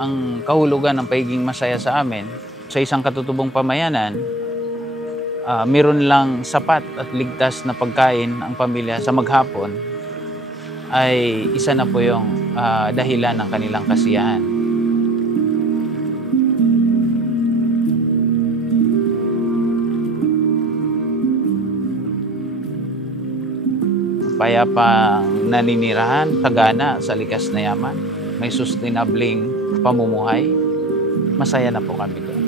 ang kahulugan ng pagiging masaya sa amin. Sa isang katutubong pamayanan, meron lang sapat at ligtas na pagkain ang pamilya sa maghapon, ay isa na po yung dahilan ng kanilang kasiyahan. Payapang naninirahan, sagana sa likas na yaman, may sustainabling pamumuhay, masaya na po kami doon.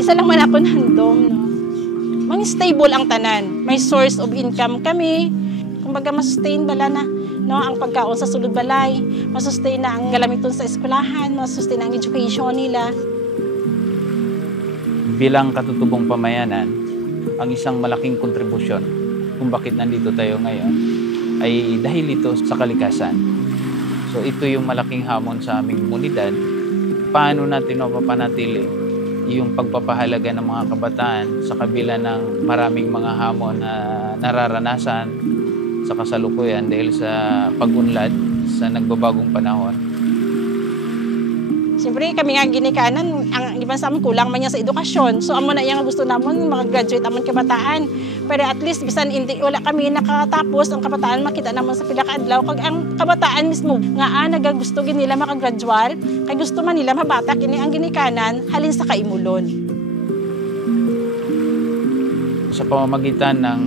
Isa lang man ako nandong, no? Mang stable ang tanan. May source of income kami. Kumbaga masustain bala na, no, ang pagkaon sa sulod balay, masustain na ang galamiton sa eskwelahan, masustain ang education nila. Bilang katutubong pamayanan, ang isang malaking kontribusyon kung bakit nandito tayo ngayon ay dahil ito sa kalikasan. So ito yung malaking hamon sa aming komunidad. Paano natin mapapanatili yung pagpapahalaga ng mga kabataan sa kabila ng maraming mga hamon na nararanasan sa kasalukuyan dahil sa pag-unlad sa nagbabagong panahon. Siyempre, kami nga ginikanan, ang iban sa amin kulang man niya sa edukasyon. So, amo na yung gusto namin, mag-graduate amon kabataan. Pero at least, bisan hindi, wala kami nakatapos, ang kabataan makita naman sa pila kaadlaw. Kag ang kabataan mismo, nga nagagusto nila makagradual, kay gusto man nila mabata, kini ang ginikanan, halin sa kaimulon. Sa pamamagitan ng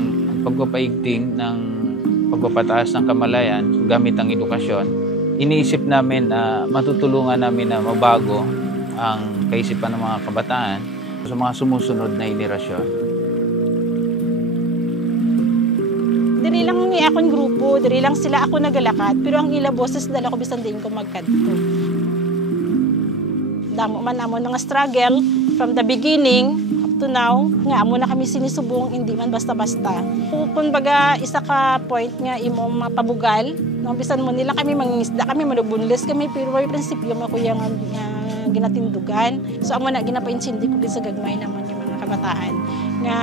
pagpapaigting ng pagpapataas ng kamalayan gamit ang edukasyon, iniisip namin na matutulungan namin na mabago ang kaisipan ng mga kabataan sa mga sumusunod na henerasyon. Diri lang ni akong grupo, diri lang sila ako nagalakad, pero ang ila boses dala ko bisan din ko magkadto. Damo man amon mga struggle from the beginning up to now, nga amo na kami sinisubong, hindi man basta-basta. Kung baga isa ka point nga imo mapabugal, no, bisan mo nila kami mangingisda kami, manugbunles kami, pero may prinsipyo mo kuya nga ginatindugan. So amo na ginapaintindi ko din sa gagmay naman yung mga kabataan nga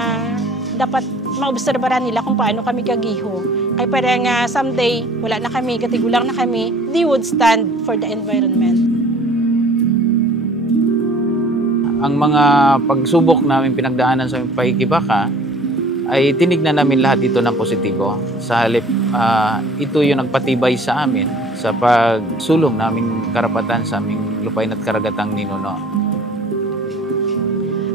dapat maobserbahan nila kung paano kami kagiho. Kay para nga someday wala na kami, katigulang na kami, they would stand for the environment. Ang mga pagsubok namin pinagdaanan sa pakikibaka ay tinignan namin lahat ito ng positibo. Sa halip, ito yung nagpatibay sa amin sa pagsulong naming karapatan sa aming lupain at karagatang ninuno.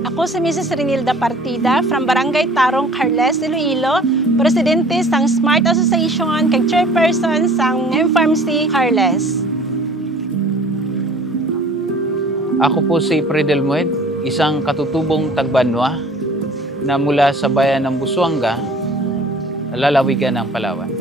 Ako si Mrs. Renilda Partida from Barangay Tarong, Carles, Iloilo, presidente sang Smart Association kag chairperson sang MFARMC Carles. Ako po si Fredel Mued, isang katutubong tagbanwa na mula sa bayan ng Busuanga, lalawigan ng Palawan.